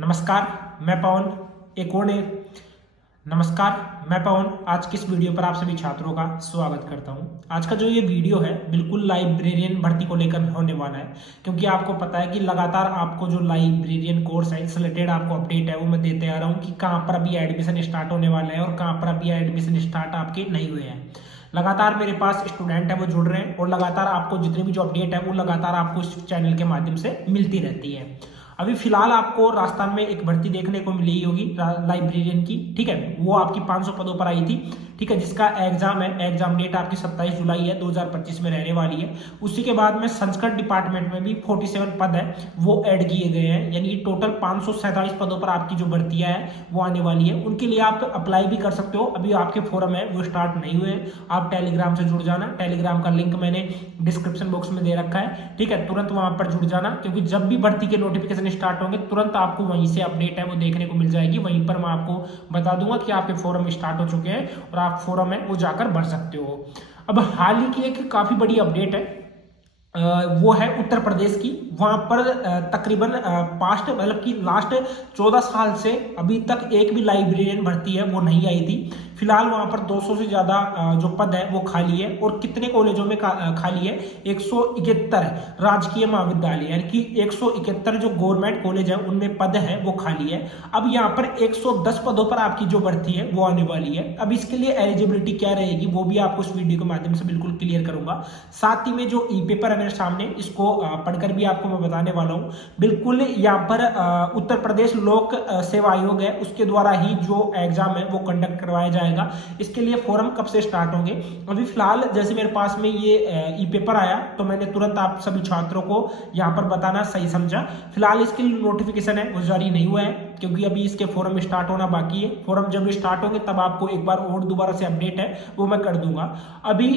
नमस्कार, मैं पवन। एक और नए नमस्कार, मैं पवन। आज की इस वीडियो पर आप सभी छात्रों का स्वागत करता हूं। आज का जो ये वीडियो है बिल्कुल लाइब्रेरियन भर्ती को लेकर होने वाला है, क्योंकि आपको पता है कि लगातार आपको जो लाइब्रेरियन कोर्स है इससे रिलेटेड आपको अपडेट है वो मैं देते आ रहा हूँ कि कहाँ पर अभी एडमिशन स्टार्ट होने वाला है और कहाँ पर अभी एडमिशन स्टार्ट आपके नहीं हुए हैं। लगातार मेरे पास स्टूडेंट है वो जुड़ रहे हैं और लगातार आपको जितने भी जो अपडेट है वो लगातार आपको इस चैनल के माध्यम से मिलती रहती है। अभी फिलहाल आपको राजस्थान में एक भर्ती देखने को मिली होगी लाइब्रेरियन की, ठीक है। वो आपकी 500 पदों पर आई थी, ठीक है, जिसका एग्जाम है। एग्जाम डेट आपकी 27 जुलाई है 2025 में रहने वाली है। उसी के बाद में संस्कृत डिपार्टमेंट में भी 47 पद है वो ऐड किए गए हैं, यानी टोटल 547 पदों पर आपकी जो भर्तियां है वो आने वाली है। उनके लिए आप अप्लाई भी कर सकते हो। अभी आपके फॉर्म है वो स्टार्ट नहीं हुए, आप टेलीग्राम से जुड़ जाना। टेलीग्राम का लिंक मैंने डिस्क्रिप्शन बॉक्स में दे रखा है, ठीक है। तुरंत वहां पर जुड़ जाना, क्योंकि जब भी भर्ती के नोटिफिकेशन स्टार्ट होंगे तुरंत आपको वहीं से अपडेट है वो देखने को मिल जाएगी। वहीं पर मैं आपको बता दूंगा कि आपके फॉर्म स्टार्ट हो चुके हैं और आप फॉर्म है वो जाकर भर सकते हो। अब हाल ही की एक काफी बड़ी अपडेट है, वो है उत्तर प्रदेश की। वहां पर तकरीबन पास्ट मतलब कि लास्ट 14 साल से अभी तक एक भी लाइब्रेरियन भर्ती है वो नहीं आई थी। फिलहाल वहां पर 200 से ज्यादा जो पद है वो खाली है। और कितने कॉलेजों में खाली है? 171 राजकीय महाविद्यालय, यानी कि 171 जो गवर्नमेंट कॉलेज है उनमें पद है वो खाली है। अब यहाँ पर 110 पदों पर आपकी जो भर्ती है वो आने वाली है। अब इसके लिए एलिजिबिलिटी क्या रहेगी वो भी आपको इस वीडियो के माध्यम से बिल्कुल क्लियर करूंगा। साथ ही में जो ई पेपर है मेरे सामने, इसको पढ़कर भी आपको मैं बताने वाला हूँ। बिल्कुल यहाँ पर उत्तर प्रदेश लोक सेवा आयोग है उसके द्वारा ही जो एग्जाम है वो कंडक्ट करवाया जाएगा। इसके लिए फॉर्म कब से स्टार्ट होंगे? अभी फिलहाल जैसे मेरे पास में ये ई पेपर आया तो मैंने तुरंत आप सभी छात्रों को यहाँ पर बताना सही समझा। फिलहाल इसके नोटिफिकेशन है वो जारी नहीं हुआ है, क्योंकि अभी इसके फॉर्म स्टार्ट होना बाकी है। फॉर्म जब स्टार्ट होंगे तब आपको एक बार और दोबारा से अपडेट है वो मैं कर दूंगा। अभी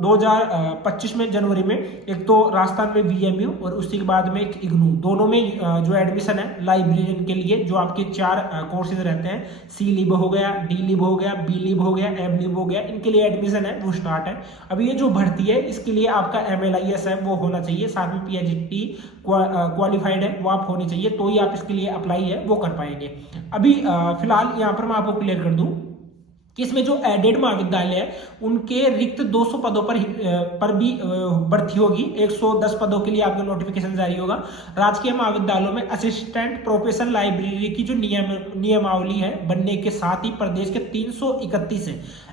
2025 में जनवरी में एक तो राजस्थान में VMU और उसी के बाद में एक इग्नू, दोनों में जो एडमिशन है लाइब्रेरियन के लिए जो आपके 4 कोर्सेज रहते हैं, C लिब हो गया, D लिब हो गया, B लिब हो गया, M लिब हो गया, इनके लिए एडमिशन है वो स्टार्ट है। अभी ये जो भर्ती है इसके लिए आपका MLIS है वो होना चाहिए, साथ में PhD क्वालिफाइड है वो आप होनी चाहिए, तो ही आप इसके लिए अप्लाई है वो कर पाएंगे। अभी फिलहाल यहाँ पर मैं आपको क्लियर कर दूं कि इसमें जो एडेड महाविद्यालय है उनके रिक्त 200 पदों पर भी भर्ती होगी। 110 पदों के लिए आपको नोटिफिकेशन जारी होगा। राजकीय महाविद्यालयों में असिस्टेंट प्रोफेसर लाइब्रेरी की जो नियमावली है बनने के साथ ही प्रदेश के 331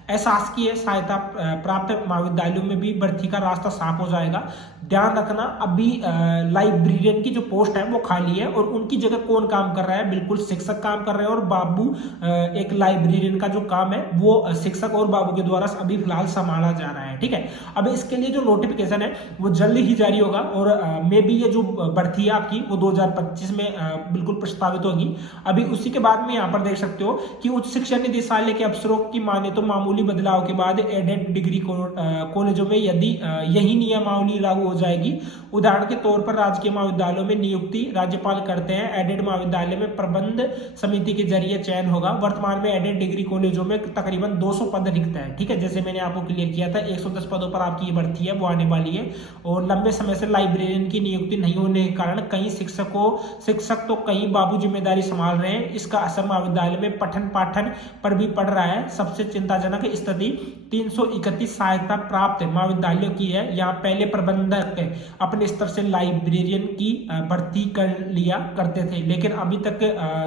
अशासकीय सहायता प्राप्त महाविद्यालयों में भी भर्ती का रास्ता साफ हो जाएगा। ध्यान रखना, अभी लाइब्रेरियन की जो पोस्ट है वो खाली है और उनकी जगह कौन काम कर रहा है? बिल्कुल शिक्षक काम कर रहे हैं और बाबू एक लाइब्रेरियन का जो काम है वो शिक्षक और बाबू के द्वारा अभी फिलहाल संभाला जा रहा है, ठीक है। अब इसके लिए जो नोटिफिकेशन है वो जल्दी ही जारी होगा और मे भी ये जो भर्ती है आपकी वो 2025 में बिल्कुल प्रस्तावित होगी। अभी उसी के बाद में यहाँ पर देख सकते हो कि उच्च शिक्षा निदेशालय के अफसरों की माने तो मामूली बदलाव के बाद एडेड डिग्री कॉलेजों में यदि यही नियमावली लागू हो जाएगी। उदाहरण के तौर पर राजकीय महाविद्यालयों में नियुक्ति राज्यपाल करते हैं, एडेड महाविद्यालय में प्रबंध समिति के जरिए चयन होगा। वर्तमान में एडेड डिग्री कॉलेजों में तकरीबन 200 पद रिक्त है, ठीक है। जैसे मैंने आपको क्लियर किया था 110 पदों पर आपकी ये भर्ती है वो आने वाली है। और लंबे समय से लाइब्रेरियन की नियुक्ति नहीं होने के कारण कई शिक्षक तो कई बाबू जिम्मेदारी संभाल रहे हैं। इसका असर महाविद्यालय में पठन पाठन पर भी पड़ रहा है। सबसे चिंताजनक स्थिति 331 सहायता प्राप्त महाविद्यालयों की है। यहाँ पहले प्रबंधक अपने स्तर से लाइब्रेरियन की भर्ती कर लिया करते थे, लेकिन अभी तक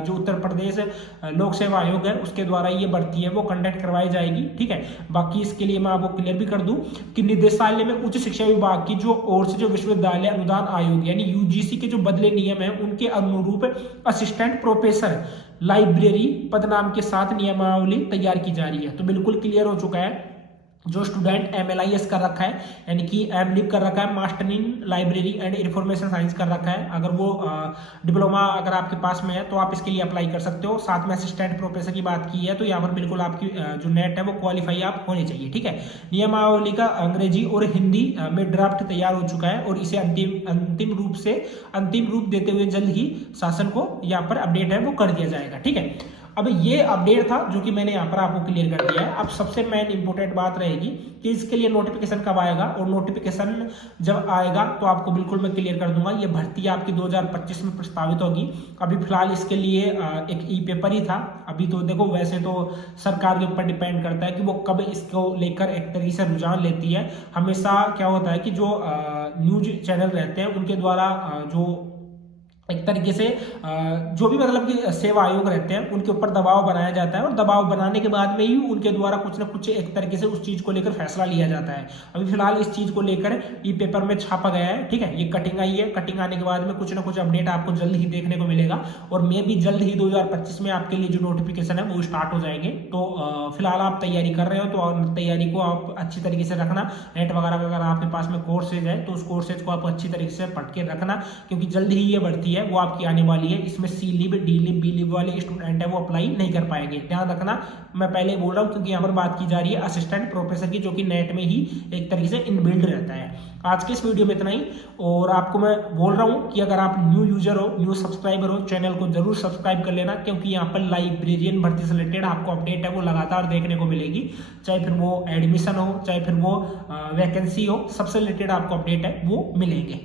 जो उत्तर प्रदेश लोक सेवा आयोग है उसके द्वारा ये भर्ती है वो कंडक्ट करवाई जाएगी, ठीक है। बाकी इसके लिए मैं आपको क्लियर भी कर दूं कि निदेशालय में उच्च शिक्षा विभाग की जो ओर से जो विश्वविद्यालय अनुदान आयोग यानी UGC के जो बदले नियम है उनके अनुरूप असिस्टेंट प्रोफेसर लाइब्रेरी पदनाम के साथ नियमावली तैयार की जा रही है। तो बिल्कुल क्लियर हो चुका है। जो स्टूडेंट MLIS कर रखा है यानी कि M लिब कर रखा है, master in library and information science कर रखा है, अगर वो डिप्लोमा अगर आपके पास में है तो आप इसके लिए अप्लाई कर सकते हो। साथ में असिस्टेंट प्रोफेसर की बात की है तो यहाँ पर बिल्कुल आपकी जो नेट है वो क्वालिफाई आप होने चाहिए, ठीक है। नियमावली का अंग्रेजी और हिंदी में ड्राफ्ट तैयार हो चुका है और इसे अंतिम रूप देते हुए जल्द ही शासन को यहाँ पर अपडेट है वो कर दिया जाएगा, ठीक है। अब ये अपडेट था जो कि मैंने यहाँ पर आपको क्लियर कर दिया है। अब सबसे मेन इंपॉर्टेंट बात रहेगी कि इसके लिए नोटिफिकेशन कब आएगा, और नोटिफिकेशन जब आएगा तो आपको बिल्कुल मैं क्लियर कर दूंगा। ये भर्ती आपकी 2025 में प्रस्तावित होगी। अभी फिलहाल इसके लिए एक ई पेपर ही था। अभी तो देखो वैसे तो सरकार के ऊपर डिपेंड करता है कि वो कब इसको लेकर एक तरीके से रुझान लेती है। हमेशा क्या होता है कि जो न्यूज चैनल रहते हैं उनके द्वारा जो एक तरीके से जो भी मतलब कि सेवा आयोग रहते हैं उनके ऊपर दबाव बनाया जाता है, और दबाव बनाने के बाद में ही उनके द्वारा कुछ ना कुछ एक तरीके से उस चीज को लेकर फैसला लिया जाता है। अभी फिलहाल इस चीज को लेकर ई पेपर में छापा गया है, ठीक है। ये कटिंग आई है, कटिंग आने के बाद में कुछ ना कुछ अपडेट आपको जल्द ही देखने को मिलेगा, और मे भी जल्द ही 2025 में आपके लिए जो नोटिफिकेशन है वो स्टार्ट हो जाएंगे। तो फिलहाल आप तैयारी कर रहे हो तो तैयारी को आप अच्छी तरीके से रखना। नेट वगैरह का अगर आपके पास में कोर्सेज है तो उस कोर्सेज को आप अच्छी तरीके से पढ़ के रखना, क्योंकि जल्द ही ये बढ़ती है वो आपकी आने वाली है। इसमें सी लिब, डी लिब, बी लिब वाले स्टूडेंट है वो अप्लाई नहीं कर पाएंगे, ध्यान रखना। मैं पहले बोल रहा हूँ क्योंकि यहाँ पर बात की जा रही है असिस्टेंट प्रोफेसर की, जो कि नेट में ही एक तरीके से इनबिल्ड रहता है। आज के इस वीडियो में इतना ही, और आपको मैं बोल रहा हूँ कि अगर आप न्यू यूजर हो, न्यू सब्सक्राइबर हो, चैनल को जरूर सब्सक्राइब कर लेना, क्योंकि यहाँ पर लाइब्रेरियन भर्ती से रिलेटेड आपको अपडेट है वो लगातार देखने को मिलेगी। चाहे फिर वो एडमिशन हो, चाहे फिर वो वैकेंसी हो, सबसे रिलेटेड आपको अपडेट है वो मिलेंगे।